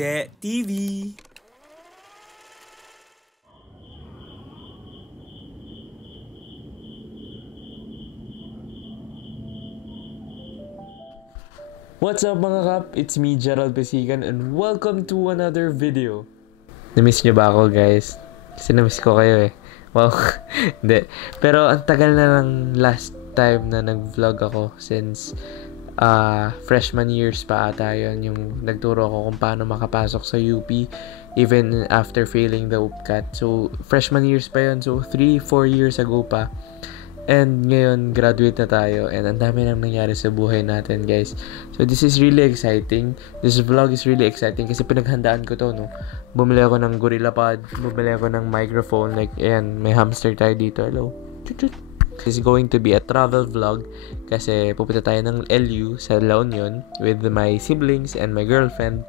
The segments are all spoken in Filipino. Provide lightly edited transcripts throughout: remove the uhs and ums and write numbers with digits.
Je TV. What's up mga kap? It's me, Gerald Besigan, and welcome to another video. Namiss nyo ba ako, guys? Kasi namiss ko kayo eh. Wow, hindi. Pero ang tagal na ng last time na nag-vlog ako since freshman years pa ata yun. Yung nagturo ako kung paano makapasok sa UP even after failing the UPCAT. So, freshman years pa yun. So, 3-4 years ago pa. And ngayon, graduate na tayo. And ang dami nang nangyari sa buhay natin, guys. So, this is really exciting. This vlog is really exciting kasi pinaghandaan ko to, no? Bumili ako ng GorillaPod. Bumili ako ng microphone. Like, ayan, may hamster tayo dito. Hello. Chut-chut. This is going to be a travel vlog kasi pupunta tayo ng LU sa La Union with my siblings and my girlfriend.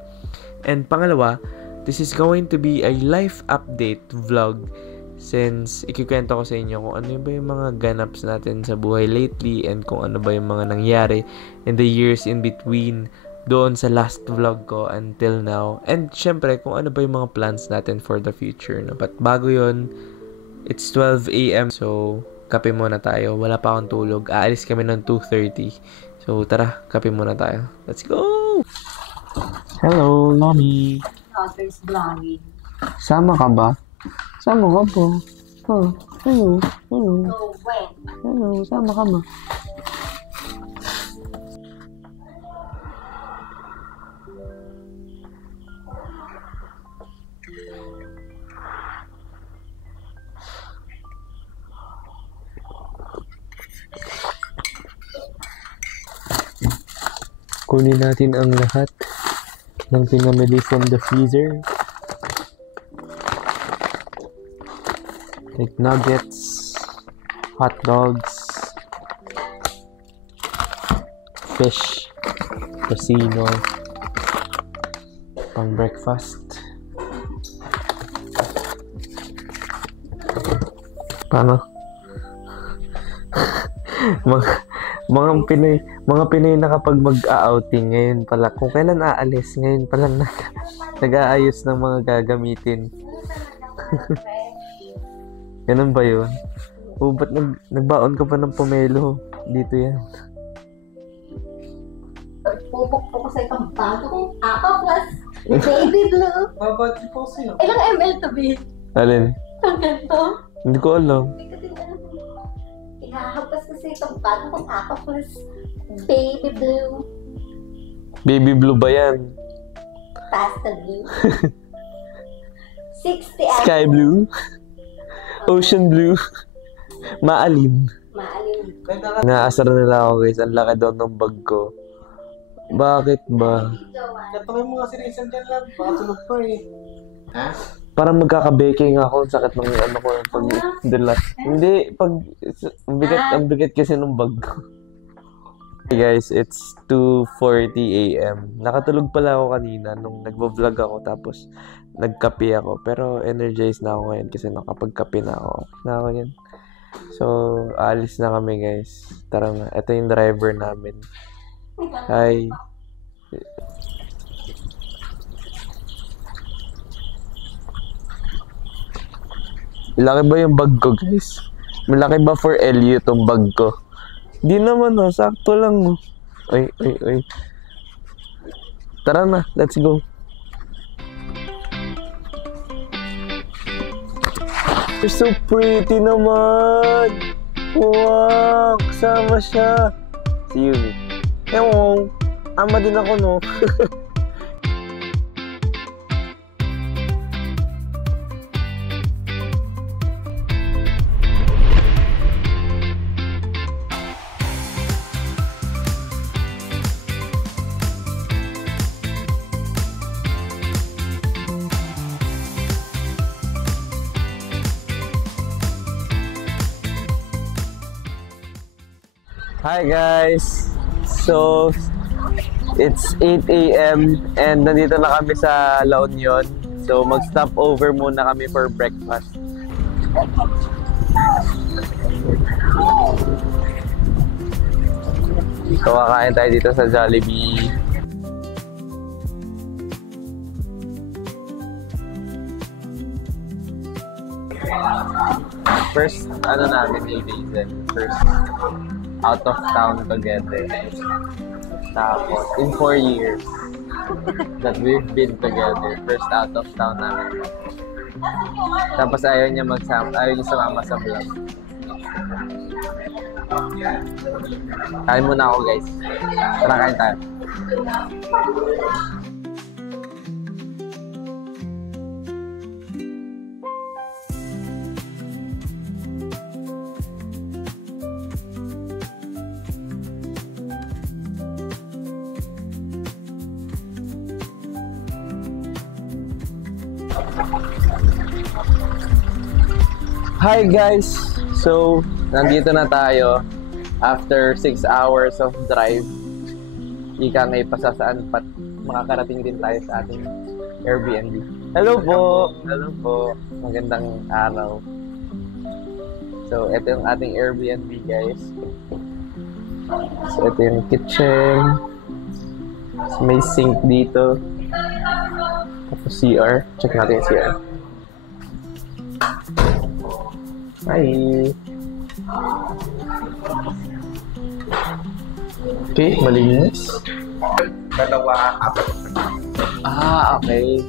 And pangalawa, this is going to be a life update vlog. Since ikikwento ko sa inyo kung ano ba yung mga ganaps natin sa buhay lately and kung ano ba yung mga nangyari in the years in between doon sa last vlog ko until now. And syempre, kung ano ba yung mga plans natin for the future. No? But bago yun, it's 12 a.m. So, kape muna tayo. Wala pa akong tulog. Aalis kami ng 2:30. So, tara, kape muna tayo. Let's go! Hello, Mommy. Daughter's vlogging. Sama ka ba? Sama ka po. Oh, hello. Hello. So, when? Hello, sama ka ba? Kunin natin ang lahat ng pinamili from the freezer. Like nuggets, hot dogs, fish, tocino, pang breakfast. Paano? mga Pinoy na kapag mag-outing ngayon pala, kung kailan aalis, ngayon pala nag-aayos ng mga gagamitin. Ganun ba yun? O, ba't nagbaon ka pa ng pomelo? Dito yan. Pupok po ko sa itong bago kong ako plus baby blue. Babati po sa'yo. Ilang ml to be? Alin? Ang ganito? Hindi ko alam. Hindi ko din alam. Ihahampas ko sa itong bago kong ako plus baby blue. Baby blue ba yan? Pastel blue. 60 Sky blue? Ocean blue? Maalim. Maalim. Naasar nila ako, guys. Ang laki daw ng bag ko. Bakit ba? Katawin mo nga si Rizal dyan lang. Baka tulog pa eh. Ha? Parang magkaka-baking ako. Ang sakit ng ano ko. Pag dilat. Hindi. Pag ang bigat kasi ng bag ko. Hey guys, it's 2:40 a.m. Nakatulog pala ako kanina nung nagvo-vlog ako. Tapos nagkape ako. Pero energized na ako ngayon kasi nakapagkape na ako. Na ako yan. So, alis na kami, guys. Tara na. Ito yung driver namin. Hi. Malaki ba yung bag ko, guys? Malaki ba for LU itong bag ko? Di naman, oh. Sakto lang, oh. Ay. Tara na. Let's go. You're so pretty naman. Wow, kasama siya. Si Yumi. Ewan, ama din ako, no? Hi guys! So, it's 8 a.m. and nandito na kami sa La Union. So, mag-stop over muna kami for breakfast. So, kakain tayo dito sa Jollibee. First, ano namin ni Hazel. First, out of town together. Tapos, in 4 years that we've been together, first out of town namin. Tapos ayaw niya sumama sa vlog. Kain muna ako, guys. Tara, kain tayo. Hi guys! So, nandito na tayo after 6 hours of drive. Ika ngay pasasaan pat makakarating din tayo sa ating Airbnb. Hello po! Hello po! Magandang araw. So, ito yung ating Airbnb, guys. So, ito yung kitchen. So, may sink dito. Tapos CR. Check natin yung CR. Hi! Okay, malinis. Dalawa, apat. Okay.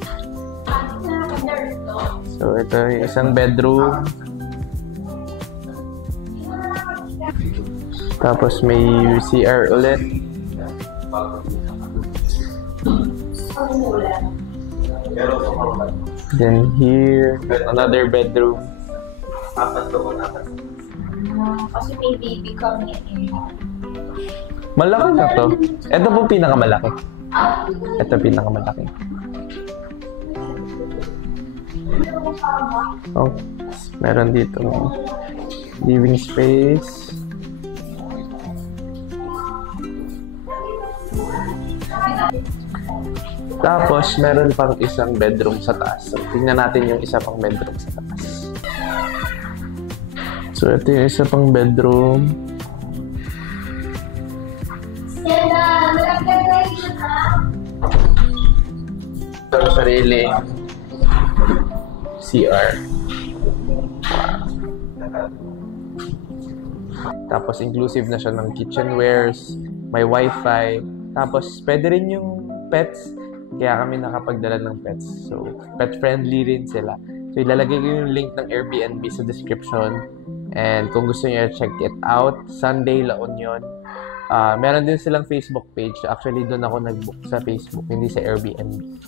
So, ito yung isang bedroom. Tapos may CR ulit. Then here, another bedroom. Kasi may baby kami eh. Malaki na to. Ito po pinakamalaki. Ito pinakamalaki. Oh, meron dito living space. Tapos meron pang isang bedroom sa taas. So, tingnan natin yung isa pang bedroom sa taas. So, ito yung isa pang bedroom. Ito yung sarili. CR. Tapos, inclusive na siya ng kitchenwares, may wifi. Tapos, pwede rin yung pets. Kaya kami nakapagdala ng pets. So, pet-friendly rin sila. So, ilalagay ko yung link ng Airbnb sa description. And kung gusto niyo check it out, Sunday La Union. Meron din silang Facebook page. Actually, doon ako nag-book sa Facebook, hindi sa Airbnb.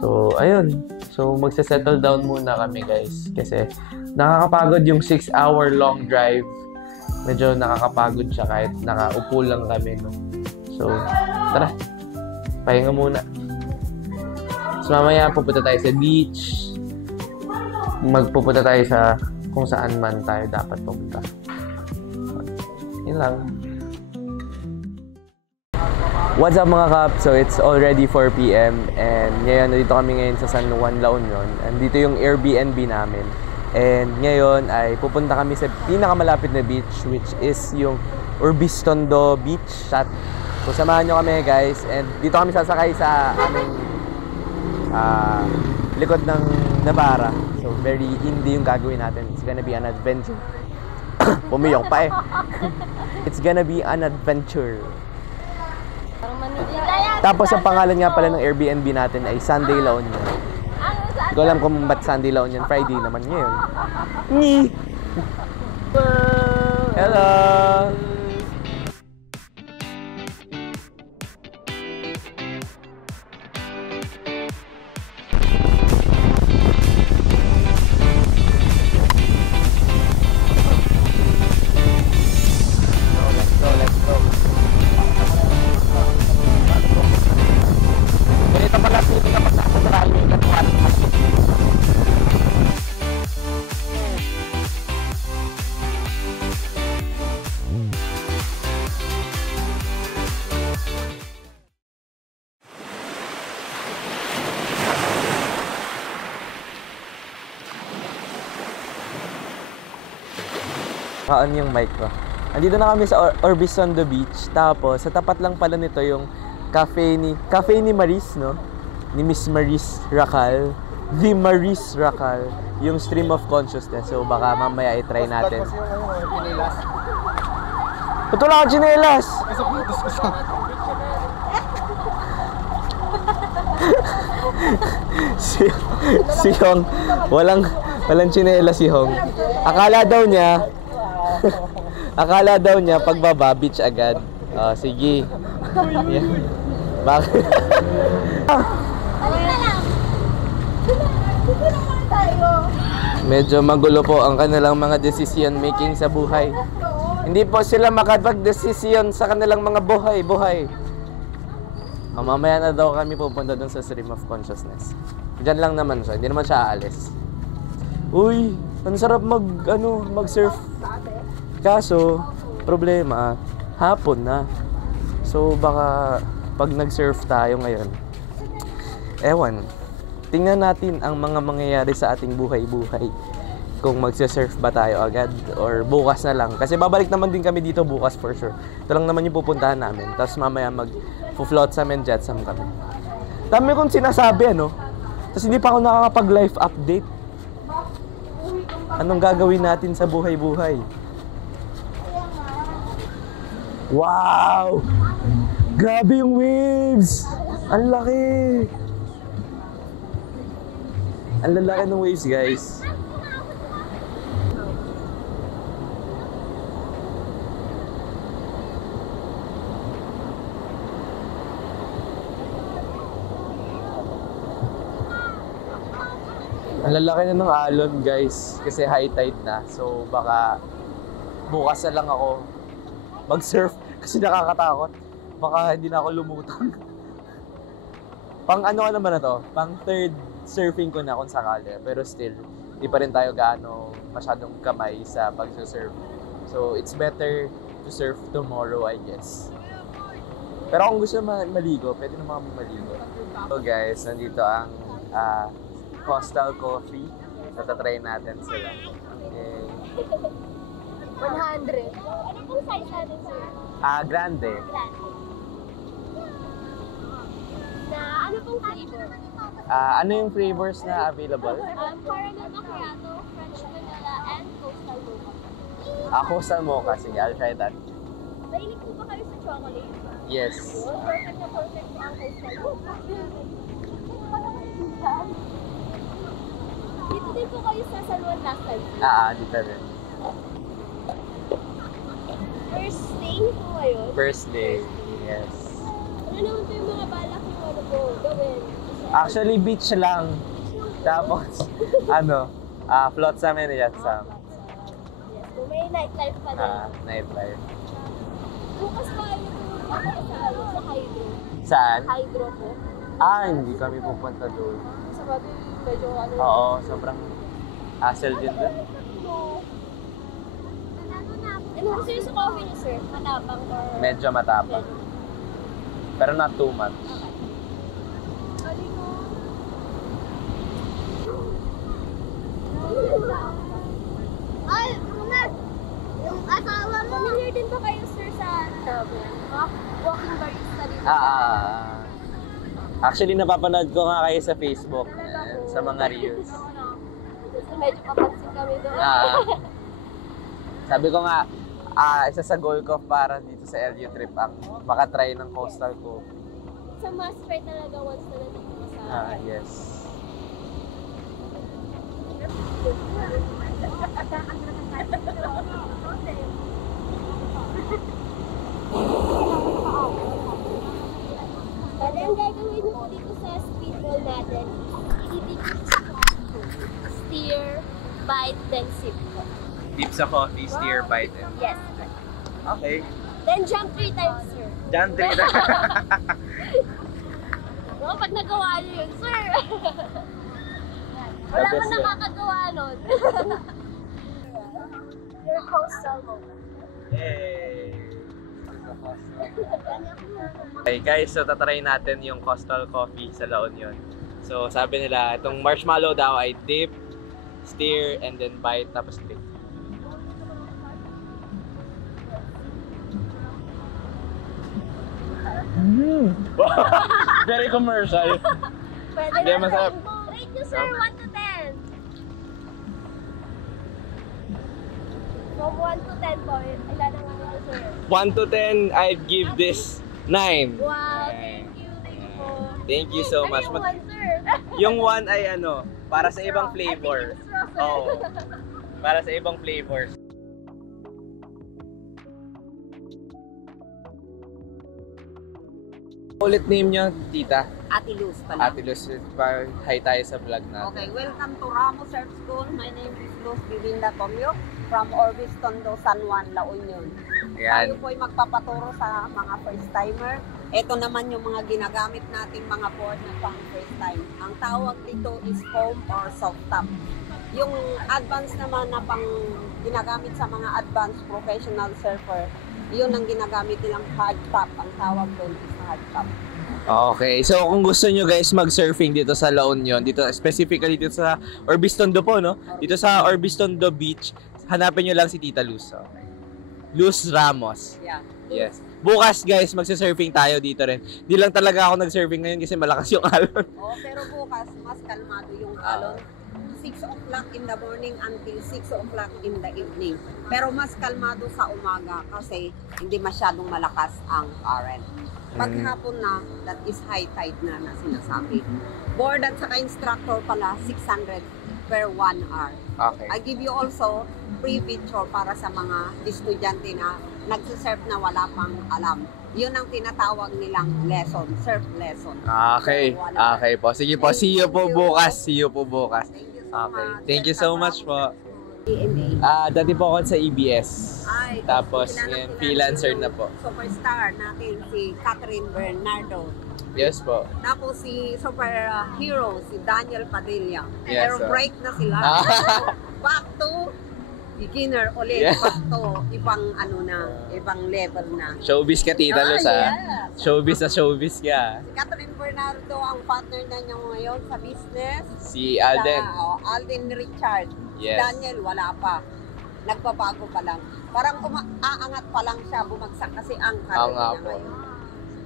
So, ayun. So, magsa-settle down muna kami, guys. Kasi, nakakapagod yung 6-hour long drive. Medyo nakakapagod siya kahit nakaupo lang kami, no? So, tara. Pahinga muna. So, mamaya pupunta tayo sa beach. Magpupunta tayo sa kung saan man tayo dapat pumunta. Yun lang. What's up mga kap? So it's already 4 PM and ngayon nandito kami ngayon sa San Juan, La Union. And dito yung Airbnb namin. And ngayon ay pupunta kami sa pinakamalapit na beach which is yung Urbistondo Beach. So samahan nyo kami guys. And dito kami sasakay sa aming likod ng Navara. So very indie yung gagawin natin. It's gonna be an adventure. Pumiyok pa eh. It's gonna be an adventure. Tapos ang pangalan nga pala ng Airbnb natin ay Sunday La Union. Hindi ko alam kung ba't Sunday La Union. Friday naman ngayon. Hello! Kaan yung mic ko. Andito na kami sa Urbistondo Beach. Tapos, sa tapat lang pala nito yung cafe ni Maris, no? Ni Miss Maris Racal. The Maris Racal, yung stream of consciousness. So baka mamaya i-try natin. Kasi yung pinilas. Ba't wala akong tsinelas? Kasi putos ko sa... si Hong, walang tsinelas si Hong. Akala daw niya pagbaba beach agad. Oh, sige. Yeah. Bakit? Balik na lang. Dito naman tayo. Medyo magulo po ang kanilang mga decision making sa buhay. Hindi po sila makapag-desisyon sa kanilang mga buhay. Mamaya na daw kami pupunta dun sa stream of consciousness. Diyan lang naman siya, hindi naman siya aalis. Uy, ang sarap mag-surf. Kaso, problema, hapon na. So baka pag nag-surf tayo ngayon, ewan, tingnan natin ang mga mangyayari sa ating buhay-buhay. Kung magse-surf ba tayo agad or bukas na lang. Kasi babalik naman din kami dito bukas for sure. Ito lang naman yung pupuntahan namin. Tapos mamaya mag-float sa amin, jetsam kami. Dami kong sinasabi, ano? Tapos hindi pa ako nakakapag-life update. Anong gagawin natin sa buhay-buhay? Wow! Grabe yung waves! Ang laki! Ang lalaki ng waves, guys. Ang lalaki na ng alon, guys, kasi high tide na. So baka bukas na lang ako mag-surf kasi nakakatakot. Baka hindi na ako lumutang. Pang ano ka naman na to? Pang third surfing ko na kung sakali. Pero still, di pa rin tayo gaano masyadong kamay sa pag-surf. So it's better to surf tomorrow, I guess. Pero kung gusto maligo, pwede naman maligo. So guys, nandito ang Coastal Coffee. Tatatry natin sila. Okay. 100. Ano pong size natin, sir? Grande. Na ano pong flavor? Ano yung flavors na available? Caramel macchiato, French vanilla, and coastal mocha. Coastal mocha. Sige, I'll try that. Mahilig po ba kayo sa chocolate? Yes. Perfect na perfect po ang coastal mocha. Dito din po kayo sa Salon last time. Dito rin. First day po ngayon. First day. Yes. Ano naman po yung mga balak yung ano po gawin? Actually, beach lang. Tapos, float sa amin yan sa Yes, so may nightlife pa din. nightlife. Bukas pa kayo sa Hydro. Saan? Hydro po. Hindi kami pupunta doon. Sa babi, medyo ano. Oo, sobrang hassle din doon. Ano gusto yung sa coffee niyo, sir? Matapang or... Medyo matapang. Pero not too much. Ay, Rumer! Yung asawa mo! Familiar din ba kayo, sir, sa walking barista dito? Actually, napapanood ko nga kayo sa Facebook. Sa mga reels. Medyo kapansin kami doon. Sabi ko nga, isa sa goal ko para dito sa LU trip ang makatry ng Coastal Coffee. Sa must try talaga once na nandito ka sa... Yes. Bale, ang gagawin mo dito sa speedball natin, i-teach steer, bite, then sip. Dip sa coffee, steer, bite. Yes. Okay. Then jump 3 times, sir. Dyan, 3 na. No, pag nagawa niyo yun, sir. Wala The man best yun. nakakagawa nun. Your coastal moment. Yay! Okay guys, so tatry natin yung Coastal Coffee sa La Union. So sabi nila, itong marshmallow daw ay dip, steer, and then bite, tapos drink. Very commercial. Pwede Hindi, na. masarap. Thank you, sir. 1 to 10. From 1 to 10 po, ilan ang ano, sir? 1 to 10, I'd give this 9. Wow, thank you po. Thank you so much. Ano yung 1, sir? Yung 1 ay ano, para sa ibang flavor. I think it's straw, sir. Oo. Para sa ibang flavors. Ulit name niyo, tita. Ate Luz pala. Ate Luz, hi tayo sa vlog natin. Okay, welcome to Ramos Surf School. My name is Luz Vivinda Tomio from Orbis Tondo, San Juan, La Union. Tayo Ayan. po ay magpapaturo sa mga first timer. Ito naman yung mga ginagamit nating mga board na pang first time. Ang tawag dito is foam or soft top. Yung advanced naman na pang ginagamit sa mga advanced professional surfer, yun ang ginagamit nilang hard top. Ang tawag doon is hard top. Okay, so kung gusto nyo guys mag-surfing dito sa La Union, dito specifically dito sa Orbis Tondo po, no? Dito sa Orbis Tondo Beach, hanapin nyo lang si Tita Luz. Okay. Luz Ramos. Yeah. Yes. Bukas guys, magsa-surfing tayo dito rin. Di lang talaga ako nag-surfing ngayon kasi malakas yung alon. Oh, pero bukas mas kalmado yung alon. 6 o'clock in the morning until 6 o'clock in the evening. Pero mas kalmado sa umaga kasi hindi masyadong malakas ang current. Pag hapon na, that is high tide na sinasabi. Board at saka instructor pala, 600 per 1 hour. Okay. I give you also free picture para sa mga estudyante na nagsisurf na wala pang alam. Yun ang tinatawag nilang lesson, surf lesson. Okay. Okay po. Sige po. See you po bukas. See you po bukas. Thank you so Okay. much. Thank you so much po. EMA. Dati po ako sa EBS. Ay, Tapos, kilala freelancer yung na po. Superstar natin, si Catherine Bernardo. Yes po. Tapos si superhero, si Daniel Padilla. Yes, Pero sir. break na sila. Back to beginner ulit. Yeah. Back to ibang ano na, ibang level na. Showbiz ka, Tita Luz, ha? Yes. Showbiz na showbiz ka. Si Catherine Bernardo, ang partner na niya ngayon sa business. Si Alden. Alden Richard. Yes. Daniel, wala pa. Nagbabago pa lang. Parang aangat pa lang siya, bumagsak kasi ang Oo career nga niya po. ngayon.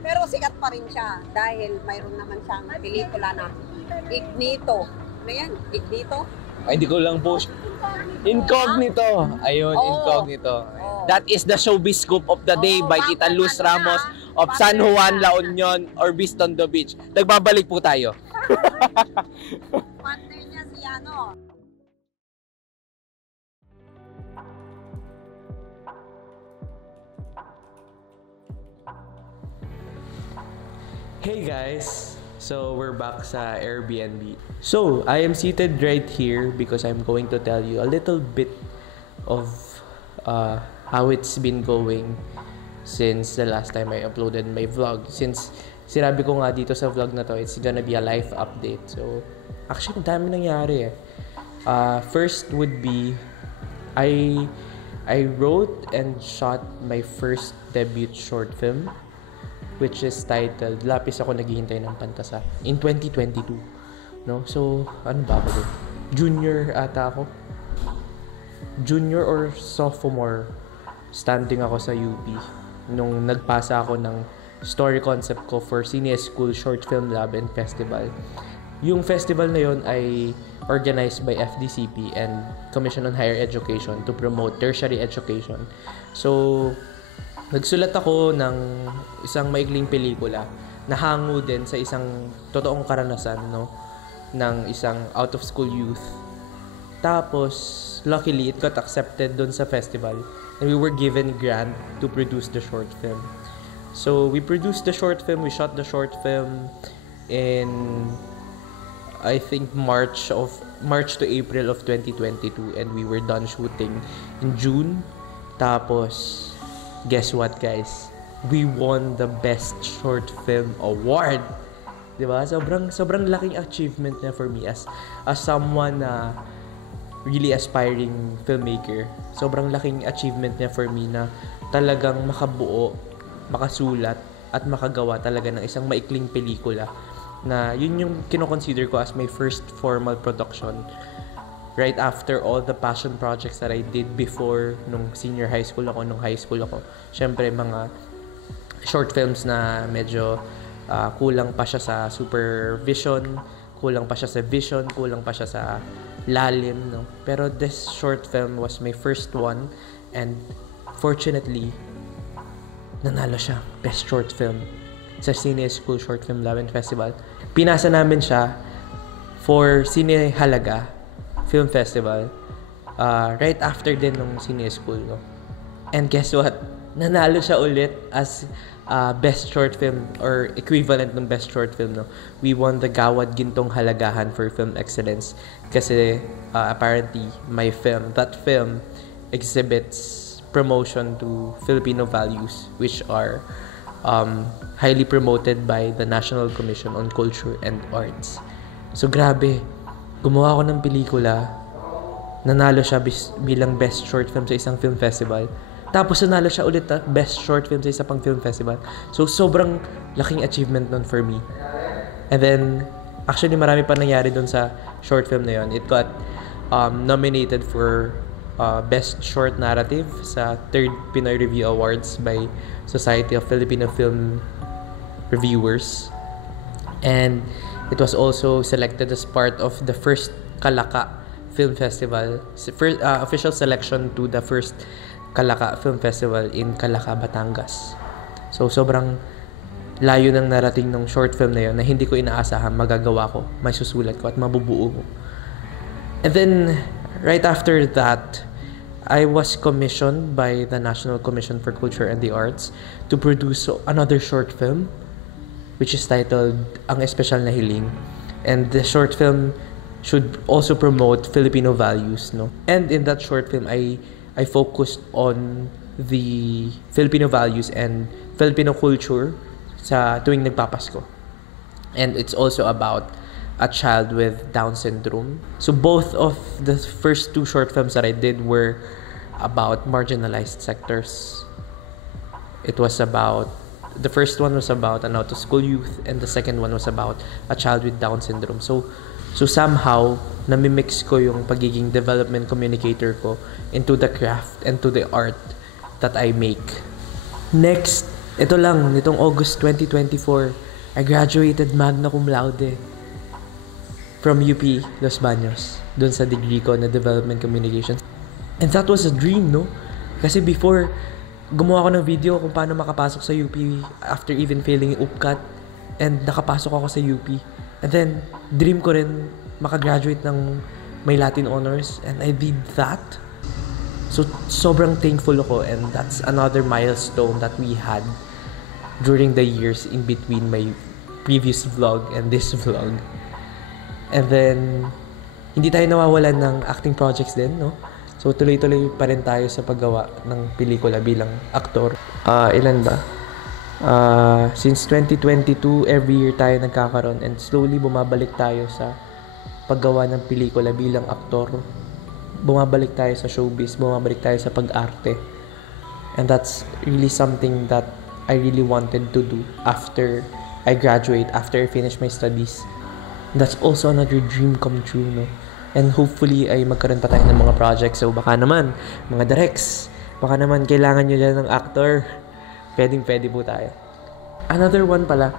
Pero sikat pa rin siya dahil mayroon naman siyang pelikula na Ignito. Ano yan? Ignito? Ay, hindi ko lang po. Incognito. Ayun, Oo. Incognito. Oo. That is the showbiz scoop of the day Oo, by Tita bagong Luz ano Ramos na, of San bagong Juan, na. La Union, Orbis Tondo Beach. Nagbabalik po tayo. Partner niya si ano. Hey guys! So, we're back sa Airbnb. So, I am seated right here because I'm going to tell you a little bit of how it's been going since the last time I uploaded my vlog. Since sinabi ko nga dito sa vlog na to, it's gonna be a life update. So, actually, dami nangyari eh. First would be, I wrote and shot my first debut short film, which is titled Lapis Ako Naghihintay ng Pantasa in 2022. No? So, ano ba ako? Junior ata ako. Junior or sophomore standing ako sa UP nung nagpasa ako ng story concept ko for Cine School Short Film Lab and Festival. Yung festival na yon ay organized by FDCP and Commission on Higher Education to promote tertiary education. So, nagsulat ako ng isang maikling pelikula na hango din sa isang totoong karanasan, no, ng isang out-of-school youth. Tapos, luckily, it got accepted dun sa festival and we were given grant to produce the short film. So, we produced the short film, we shot the short film in, I think, March to April of 2022 and we were done shooting in June. Tapos, guess what guys? We won the Best Short Film Award. Diba? Sobrang laking achievement na for me as someone na really aspiring filmmaker. Sobrang laking achievement niya for me na talagang makabuo, makasulat, at makagawa talaga ng isang maikling pelikula na yun yung kinoconsider ko as my first formal production right after all the passion projects that I did before nung senior high school ako, nung high school ako. Syempre, mga short films na medyo kulang pa siya sa supervision, kulang pa siya sa vision, kulang pa siya sa lalim, no? Pero this short film was my first one, and fortunately, nanalo siya, Best Short Film sa Cine School Short Film Lab and Festival. Pinasa namin siya for Cine Halaga Film Festival right after din nung Cine School, no? And guess what? Nanalo siya ulit as Best Short Film or equivalent ng Best Short Film, no? We won the Gawad Gintong Halagahan for Film Excellence kasi apparently that film exhibits promotion to Filipino values, which are highly promoted by the National Commission on Culture and Arts. So grabe, gumawa ako ng pelikula, nanalo siya bilang Best Short Film sa isang film festival. Tapos nanalo siya ulit Best Short Film sa isa pang film festival. So sobrang laking achievement nun for me. And then, actually marami pa nangyari dun sa short film na yun. It got nominated for Best Short Narrative sa 3rd Pinoy Review Awards by Society of Filipino Film Reviewers. And it was also selected as part of the first Kalaka Film Festival, official selection to the first Kalaka Film Festival in Kalaka, Batangas. So sobrang layo ng narating ng short film na yun na hindi ko inaasahan magagawa ko, may susulat ko at mabubuo ko. And then right after that, I was commissioned by the National Commission for Culture and the Arts to produce another short film which is titled Ang Espesyal na Hiling. And the short film should also promote Filipino values, no? And in that short film, I focused on the Filipino values and Filipino culture sa tuwing nagpapasko. And it's also about a child with Down syndrome. So both of the first 2 short films that I did were about marginalized sectors. The first one was about an out-of-school youth, and the second one was about a child with Down syndrome. So somehow, namimix ko yung pagiging development communicator ko into the craft and to the art that I make. Next, ito lang, nitong August 2024, I graduated magna cum laude from UP Los Baños, dun sa degree ko na Development Communications. And that was a dream, no? Kasi before, gumawa ko ng video kung paano makapasok sa UP after even failing UPCAT, and nakapasok ako sa UP. And then, dream ko rin makagraduate ng may Latin honors, and I did that. So, sobrang thankful ako, and that's another milestone that we had during the years in between my previous vlog and this vlog. And then, hindi tayo nawawalan ng acting projects din, no? So, tuloy-tuloy pa rin tayo sa paggawa ng pelikula bilang aktor. Ilan ba? Since 2022, every year tayo nagkakaroon, and slowly bumabalik tayo sa paggawa ng pelikula bilang aktor. Bumabalik tayo sa showbiz, bumabalik tayo sa pag-arte. And that's really something that I really wanted to do after I graduate, after I finish my studies. That's also another dream come true, no? And hopefully ay magkaroon pa tayo ng mga projects. So baka naman, mga directs, baka naman kailangan nyo dyan ng actor. Pwedeng-pwede po tayo. Another one pala,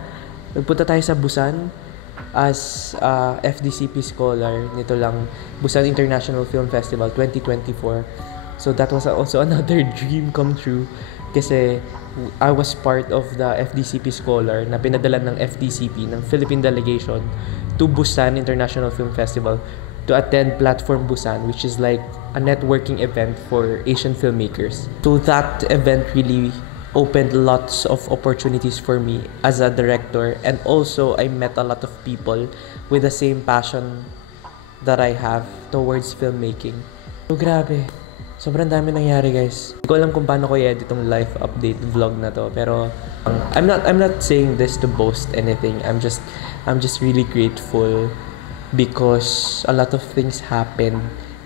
nagpunta tayo sa Busan as FDCP scholar. Nito lang, Busan International Film Festival 2024. So that was also another dream come true. Kasi I was part of the FDCP scholar na pinadala ng FDCP, ng Philippine Delegation, to Busan International Film Festival to attend Platform Busan, which is like a networking event for Asian filmmakers. So that event really opened lots of opportunities for me as a director, and also I met a lot of people with the same passion that I have towards filmmaking. So grabe, sobrang dami nangyari, guys. Hindi ko alam kung paano ko i-edit tong life update vlog na to, pero I'm not saying this to boast anything. I'm just really grateful because a lot of things happened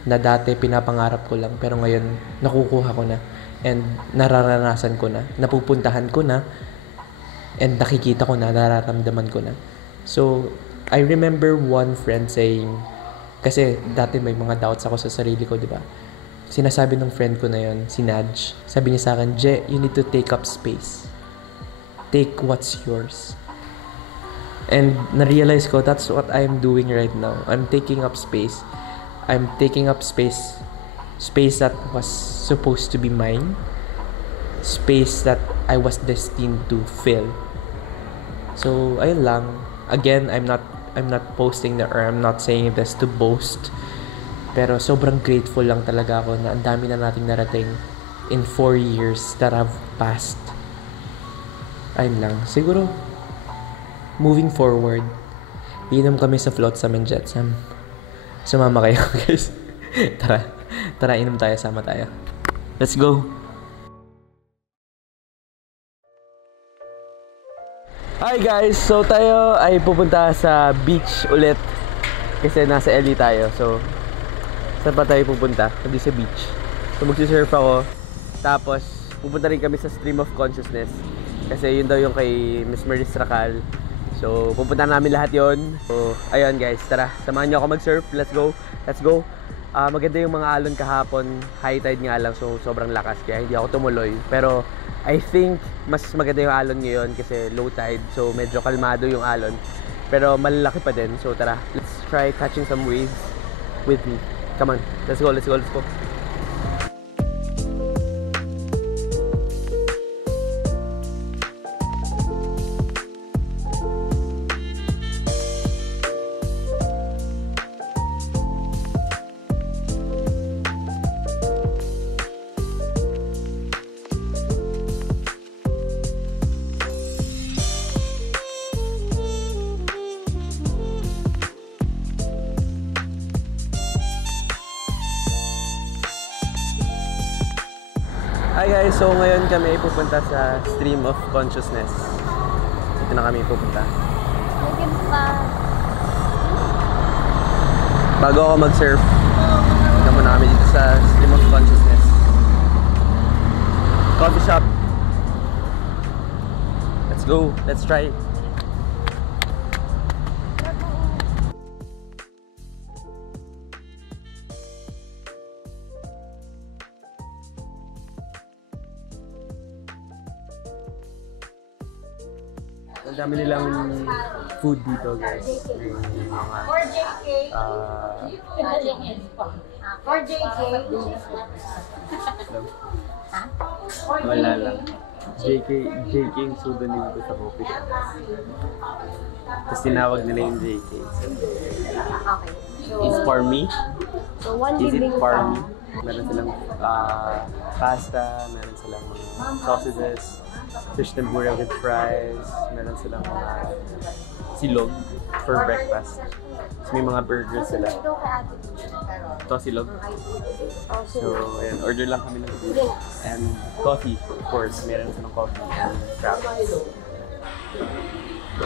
na dati pinapangarap ko lang, pero ngayon nakukuha ko na and nararanasan ko na, napupuntahan ko na, and nakikita ko na, nararamdaman ko na. So I remember one friend saying, kasi dati may mga doubts ako sa sarili ko, di ba? Sinasabi ng friend ko na yun, si Naj, sabi niya sa akin, "Je, you need to take up space. Take what's yours." And na-realize ko, that's what I'm doing right now. I'm taking up space. I'm taking up space. Space that was supposed to be mine. Space that I was destined to fill. So, ayun lang. Again, I'm not posting or I'm not saying this to boast. Pero sobrang grateful lang talaga ako na ang dami na nating narating in 4 years that have passed. Ayun lang. Siguro, moving forward, inom kami sa Flotsam and Jetsam. Sumama kayo, guys. Tara, inom tayo, sama tayo. Let's go! Hi guys! So tayo ay pupunta sa beach ulit. Kasi nasa LA tayo. So, saan pa tayo pupunta? Hindi sa beach. So magsisurf ako. Tapos, pupunta rin kami sa Stream of Consciousness. Kasi yun daw yung kay Miss Maris Racal. So, pupunta namin lahat yon. So, ayun guys, tara, samahan nyo ako mag-surf. Let's go. Let's go. Maganda yung mga alon kahapon. High tide nga lang, so sobrang lakas. Kaya hindi ako tumuloy. Pero, I think, mas maganda yung alon ngayon kasi low tide. So, medyo kalmado yung alon. Pero, malalaki pa din. So, tara, let's try catching some waves with me. Come on. Let's go, let's go, let's go. Hi guys, so ngayon kami pupunta sa Stream of Consciousness. Dito na kami pupunta. Bago ako mag-surf, punta muna kami dito sa Stream of Consciousness. Coffee shop. Let's go, let's try. Ang dami nilang food dito, guys. May mga 4JK. wala lang. JK yung pseudonym ko sa coffee shop. Tapos tinawag nila yung JK. Okay. Is for me? So, one Is it bibingka. for me? Meron silang pasta, meron silang sausages, fish tempura with fries, meron silang silog for breakfast. Tapos may mga burgers sila. Ito kay Ate. Ito silog. So, ayan, order lang kami ng food. And coffee, of course. Meron silang coffee and fraps. So,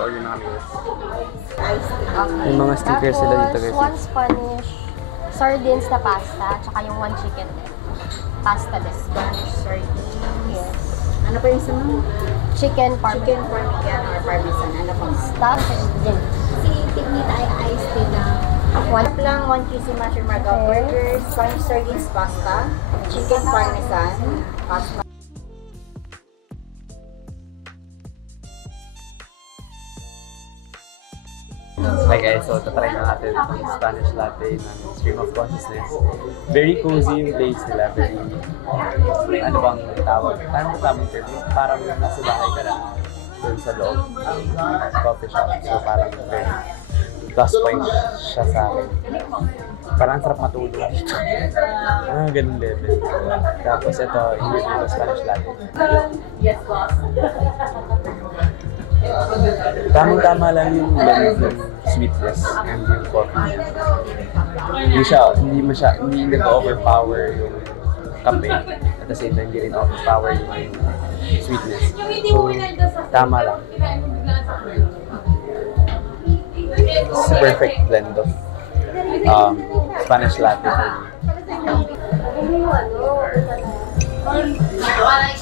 order na kami guys. May mga stickers sila dito guys. One Spanish sardines na pasta, tsaka yung one chicken din. Pasta din. Spanish sardines. Yes. Ano pa yung sama? Chicken parmesan. Chicken parmesan or parmesan. Ano pa? Stuff din. Si Tignita ay iced tea na. One Lang, 1 QC mushroom margao burger, Spanish sardines pasta, chicken parmesan, pasta. Hi guys, so tatry na natin ang Spanish latte ng Stream of Consciousness. Very cozy yung place nila, very, ano bang tawag? Parang tamang term, parang nasa bahay ka na doon sa loob ng coffee shop. So parang very plus point siya sa akin. Parang sarap matulog dito. Ganun level. Tapos ito, yung dito Spanish latte. Tamang-tama lang yung blend ng sweetness and yung coffee. Hindi nag-overpower yung kape. At the same time, hindi rin overpower yung sweetness. So, tama lang. It's a perfect blend of Spanish latte for me.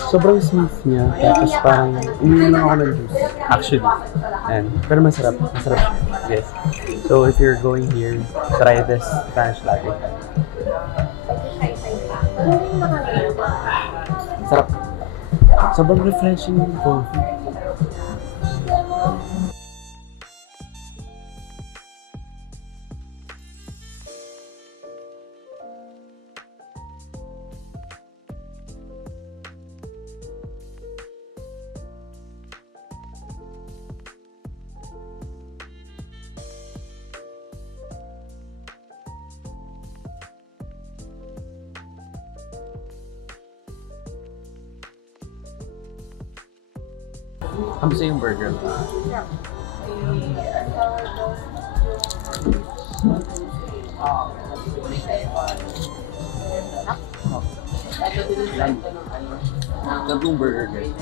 Sobrang smooth niya, tapos parang uminom lang ako ng juice. Actually. And, pero masarap. Masarap. Yes. So, if you're going here, try this Spanish latte. Sarap. Sobrang refreshing yung coffee. Kamusta yung burger? Sarap yung burger, guys.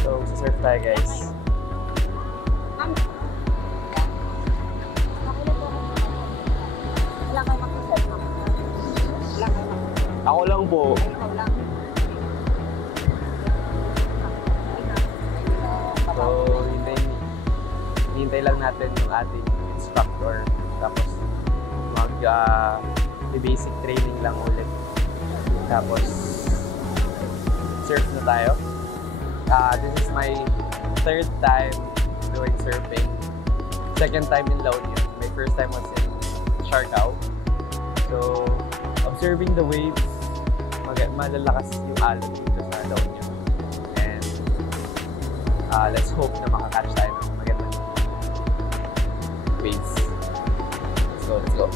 So, surf tayo, guys. Wala kayo makiserve na. Wala kayo makiserve. Ako lang po. Ikaw lang. So, hintay lang natin yung ating instructor. Tapos, basic training lang ulit. Tapos, surf na tayo. This is my third time doing surfing. Second time in La Union. My first time was in Siargao. So, observing the waves, malalakas yung alon dito sa La Union. And let's hope na makakatch tayo ng magandang waves. So, let's go.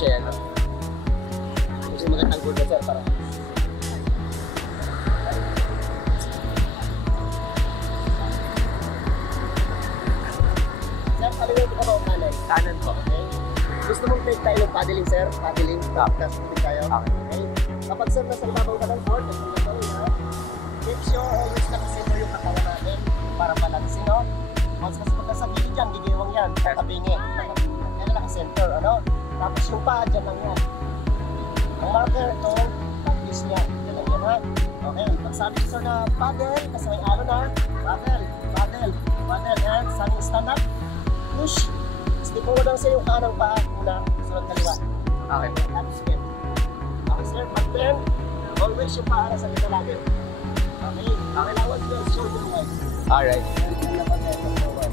Siya, ano? Kasi magandang goal na sir, para. Sir, kalimutan ko ba ang kanan? Kanan po. Okay. Gusto mong take tayo ng paddling, sir? Paddling, tapos tubig tayo. Okay. Kapag sir, nasa ibabaw ka ng board, make sure always nakasenter yung katawan natin para balansin, no? Once kasi pagka sa gilid yan, gigiwang yan, tatabingi. Kaya nakasenter, ano? Tapos yung paa, dyan lang yan. Ang marker, ito, practice niya. Dyan lang yan, ha? Okay, pag sabi ko sir na paddle, kasi may alo na, paddle, paddle, paddle, yan. Sabi stand up, push. Step forward lang sa yung kanang paa, muna, sunod kaliwa. Okay. Tapos again. Okay sir, but then, always yung paa sa kita lagi. Okay, kailangan yung shoulder wide. Alright. Yan, yan na paddle, forward.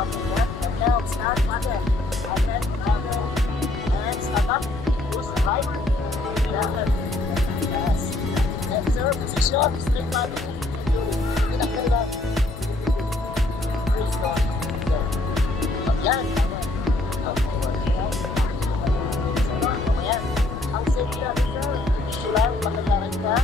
Okay, yan. Now, start, paddle. Paddle, paddle. And stand up. Push right. Paddle. Yes. And sir, position. Straight paddle. Inak ka nila. Push down. Yan. Yan. Ang safety natin, sir. Issue lang. Pagkakaroon ka.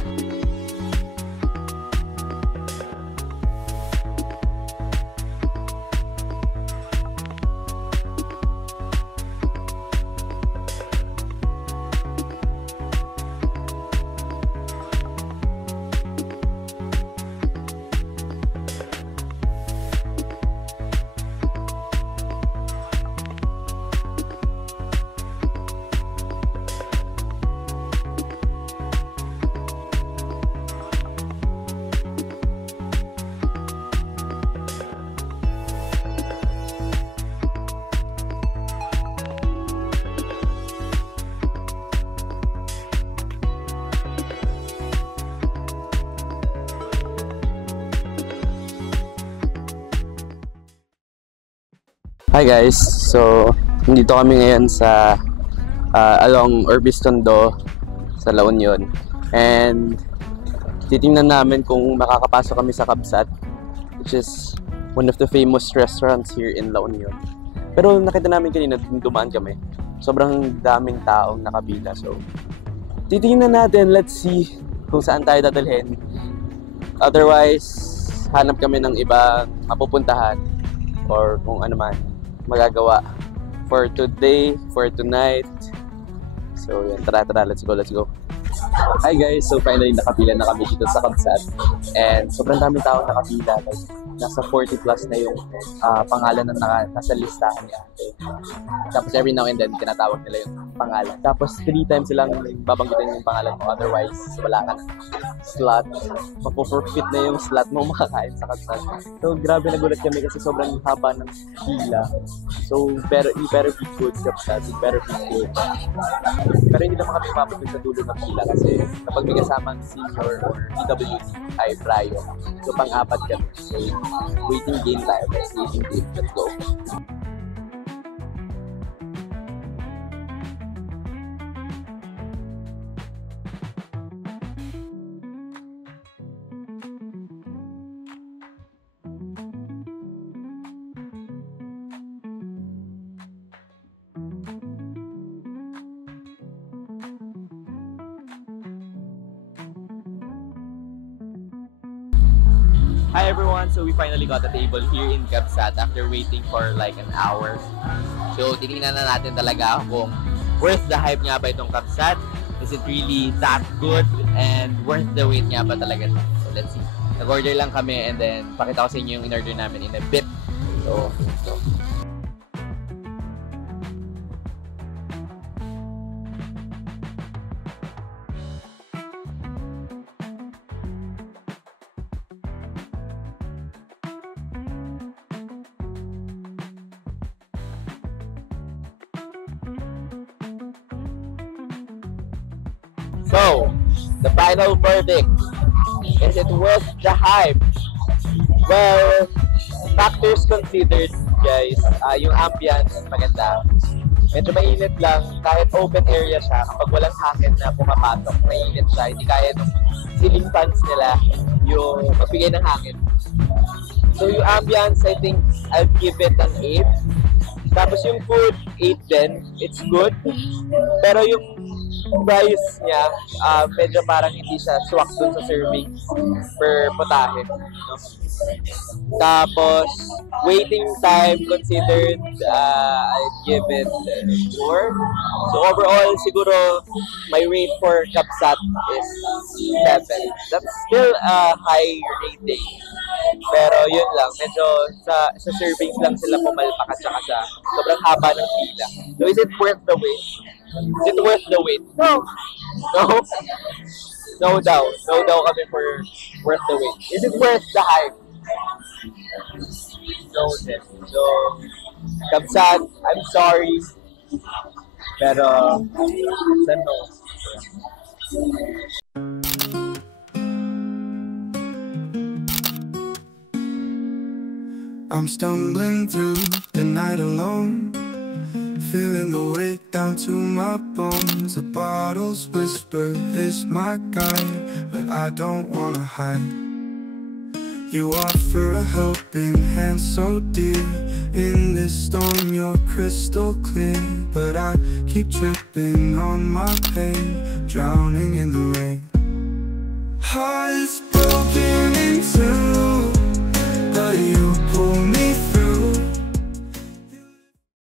Hi guys, so nandito kami ngayon sa along Orbis Tondo sa La Union, and titingnan namin kung makakapasok kami sa Kabsat, which is one of the famous restaurants here in La Union. Pero nakita namin kanina, dumaan kami, sobrang daming taong nakabila, so titingnan natin, let's see kung saan tayo dadalhin. Otherwise, hanap kami ng ibang mapupuntahan or kung ano man magagawa for today, for tonight. So yan, tara, let's go. Hi guys, so finally nakapila na kami dito sa Kabsat, and sobrang daming tao nakapila, like nasa 40 plus na yung pangalan na nasa listahan ni ate. Tapos every now and then tinatawag nila yung pangalan. Tapos 3 times silang babanggitin yung pangalan mo, otherwise wala ka ng slot. Mapo-forfeit na yung slot mo makakain sa Kapsat. So grabe, nagulat kami kasi sobrang haba ng pila. So you better be good, Kapsat. You better be good. Pero hindi naman kami mapunta sa dulo ng pila kasi kapag may kasamang senior or PWD ay prayo. So pang-apat kami. So waiting game tayo guys. Waiting game. Let's go. Hi everyone! So we finally got a table here in Kapsat after waiting for like an hour. So tinignan na natin talaga kung worth the hype nga ba itong Kapsat. Is it really that good and worth the wait nga ba talaga? So let's see. Nag-order lang kami and then pakita ko sa inyo yung in-order namin in a bit. So let's go. So, the final verdict. Is it worth the hype? Well, factors considered, guys. Yung ambience, maganda. Medyo mainit lang. Kahit open area siya, kapag walang hangin na pumapasok, mainit siya. Hindi kaya ng ceiling fans nila yung magbigay ng hangin. So, yung ambience, I think, I'll give it an 8. Tapos yung food, 8 din. It's good. Pero yung price niya, medyo parang hindi siya swak dun sa serving per putahe. No? Tapos, waiting time considered, I'd give it 4. So overall, siguro, my rate for Kapsat is 7. That's still a high rating. Pero yun lang, medyo sa servings lang sila pumalpak at saka sa sobrang haba ng pila. So is it worth the wait? Is it worth the wait? No. No? No daw. No daw kami for worth the wait. Is it worth the hype? No din. So, Kapsat, I'm sorry. Pero, no. I'm stumbling through the night alone, feeling the weight down to my bones. The bottles whisper, this my guide, but I don't wanna hide. You offer a helping hand so dear. In this storm you're crystal clear, but I keep tripping on my pain, drowning in the rain. Hearts broken in two.